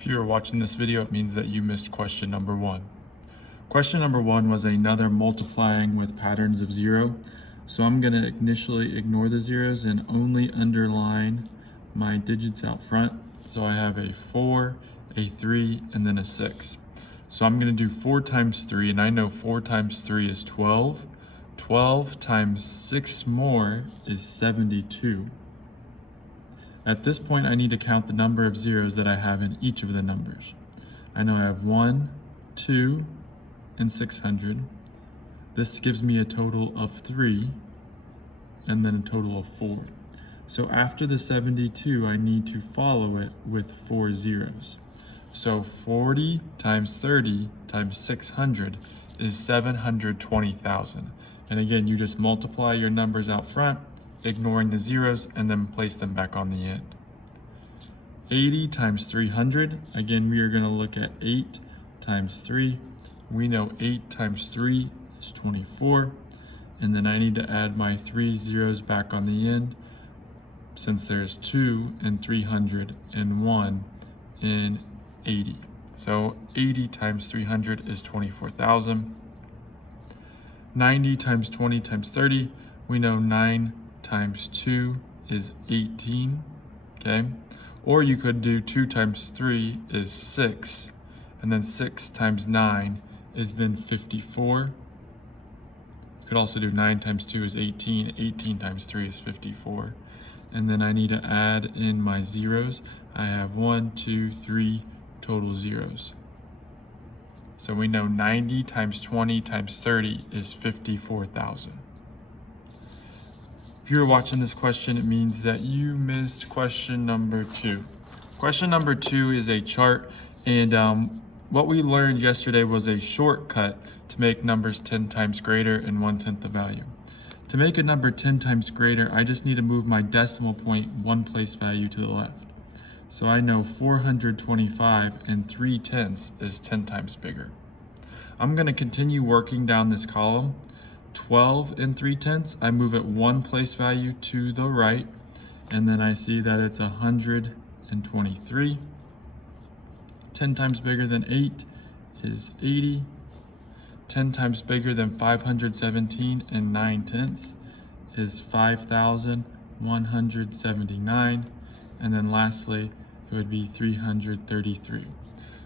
If you are watching this video, it means that you missed question number 1. Question number 1 was another multiplying with patterns of 0. So I'm going to initially ignore the zeros and only underline my digits out front. So I have a 4, a 3, and then a 6. So I'm going to do 4 times 3, and I know 4 times 3 is 12. 12 times 6 more is 72. At this point, I need to count the number of zeros that I have in each of the numbers. I know I have 1, 2, and 600. This gives me a total of 3, and then a total of 4. So after the 72, I need to follow it with 4 zeros. So 40 times 30 times 600 is 720,000. And again, you just multiply your numbers out front, ignoring the zeros, and then place them back on the end. 80 times 300, again, we are going to look at 8 times 3. We know 8 times 3 is 24, and then I need to add my 3 zeros back on the end, since there's 2 and 300 and 1 in 80. So 80 times 300 is 24,000. 90 times 20 times 30, we know 9 times 2 is 18, okay? Or you could do 2 times 3 is 6, and then 6 times 9 is then 54. You could also do 9 times 2 is 18, 18 times 3 is 54. And then I need to add in my zeros. I have 1, 2, 3 total zeros. So we know 90 times 20 times 30 is 54,000. If you're watching this question, it means that you missed question number 2. Question number 2 is a chart, and what we learned yesterday was a shortcut to make numbers 10 times greater and 1/10 the value. To make a number 10 times greater, I just need to move my decimal point 1 place value to the left. So I know 425 and 3/10 is 10 times bigger. I'm going to continue working down this column. 12 and 3/10, I move it 1 place value to the right, and then I see that it's 123. 10 times bigger than 8 is 80. 10 times bigger than 517 and 9/10 is 5,179. And then lastly, it would be 333.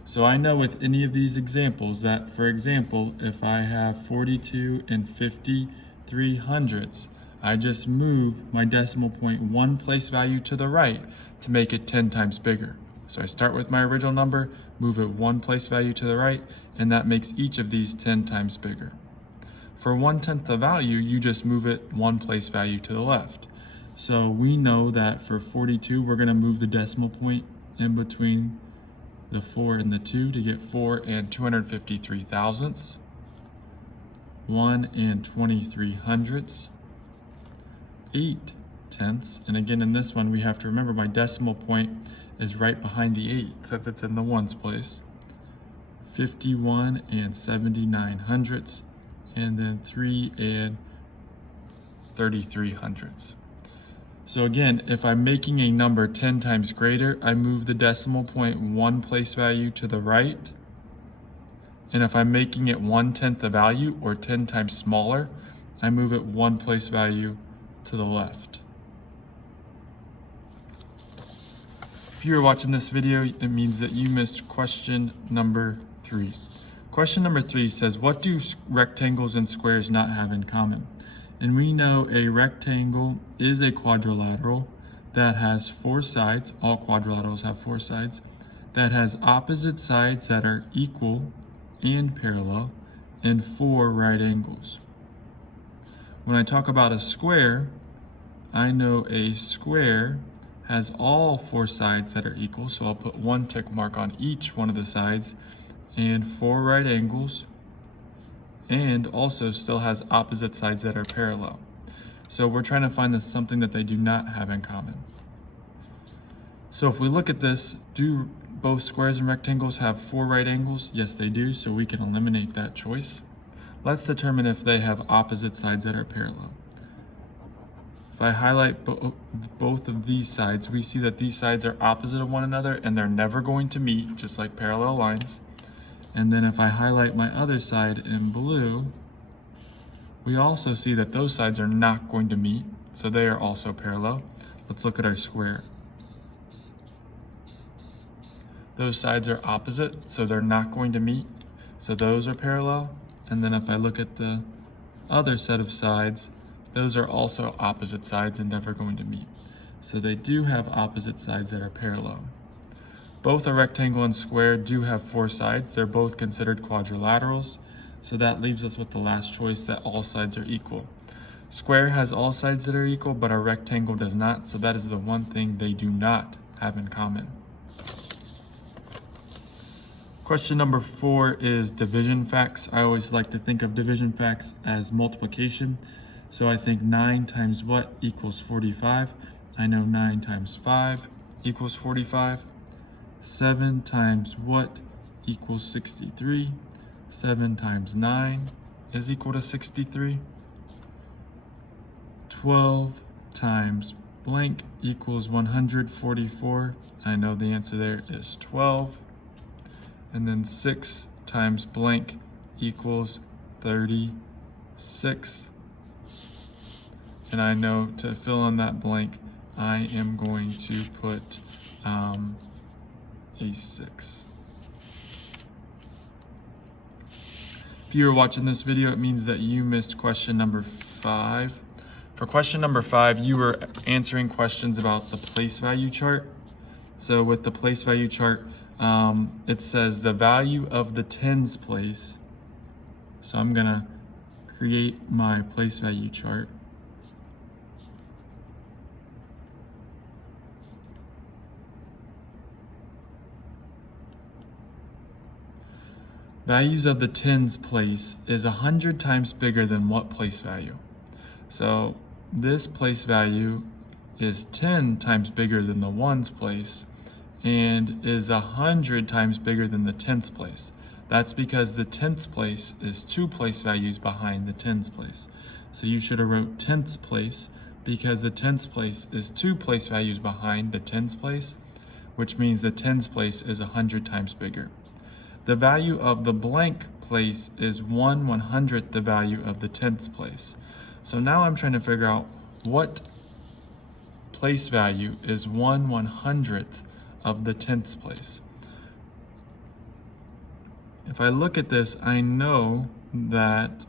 So I know with any of these examples that, for example, if I have 42 and 53 hundredths, I just move my decimal point 1 place value to the right to make it 10 times bigger. So I start with my original number, move it 1 place value to the right, and that makes each of these 10 times bigger. For 1/10 the value, you just move it 1 place value to the left. So we know that for 42, we're going to move the decimal point in between the 4 and the 2 to get 4 and 253 thousandths, 1 and 23 hundredths, 8 tenths, and again in this one we have to remember my decimal point is right behind the 8 since it's in the ones place, 51 and 79 hundredths, and then 3 and 33 hundredths. So again, if I'm making a number 10 times greater, I move the decimal point 1 place value to the right. And if I'm making it 1/10 the value, or 10 times smaller, I move it 1 place value to the left. If you're watching this video, it means that you missed question number 3. Question number 3 says, what do rectangles and squares not have in common? And we know a rectangle is a quadrilateral that has 4 sides. All quadrilaterals have 4 sides. That has opposite sides that are equal and parallel, and 4 right angles. When I talk about a square, I know a square has all 4 sides that are equal. So I'll put 1 tick mark on each one of the sides, and 4 right angles, and also still has opposite sides that are parallel. So we're trying to find something that they do not have in common. So if we look at this, do both squares and rectangles have 4 right angles? Yes, they do, so we can eliminate that choice. Let's determine if they have opposite sides that are parallel. If I highlight both of these sides, we see that these sides are opposite of one another and they're never going to meet, just like parallel lines. And then if I highlight my other side in blue, we also see that those sides are not going to meet, so they are also parallel. Let's look at our square. Those sides are opposite, so they're not going to meet, so those are parallel. And then if I look at the other set of sides, those are also opposite sides and never going to meet. So they do have opposite sides that are parallel. Both a rectangle and square do have 4 sides. They're both considered quadrilaterals. So that leaves us with the last choice, that all sides are equal. Square has all sides that are equal, but a rectangle does not. So that is the one thing they do not have in common. Question number 4 is division facts. I always like to think of division facts as multiplication. So I think 9 times what equals 45. I know 9 times 5 equals 45. 7 times what equals 63. 7 times 9 is equal to 63. 12 times blank equals 144. I know the answer there is 12. And then 6 times blank equals 36. And I know to fill in that blank, I am going to put a 6. If you were watching this video, it means that you missed question number 5. For question number 5, you were answering questions about the place value chart. So with the place value chart, it says the value of the tens place. So I'm gonna create my place value chart. Values of the tens place is 100 times bigger than what place value? So this place value is 10 times bigger than the ones place and is 100 times bigger than the tens place. That's because the tens place is 2 place values behind the tens place. So you should have wrote tens place because the tens place is 2 place values behind the tens place, which means the tens place is 100 times bigger. The value of the blank place is 1/100th the value of the tens place. So now I'm trying to figure out what place value is 1/100th of the tens place. If I look at this, I know that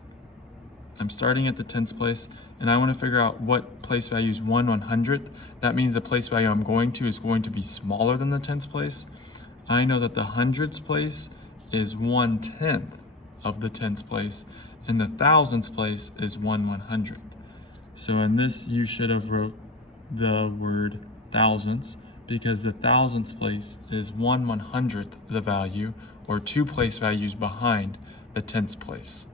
I'm starting at the tens place and I want to figure out what place value is 1/100th. That means the place value I'm going to is going to be smaller than the tens place. I know that the hundreds place is 1/10th of the tens place and the thousands place is 1/100th. So in this, you should have wrote the word thousands because the thousands place is 1/100th the value, or 2 place values behind the tens place.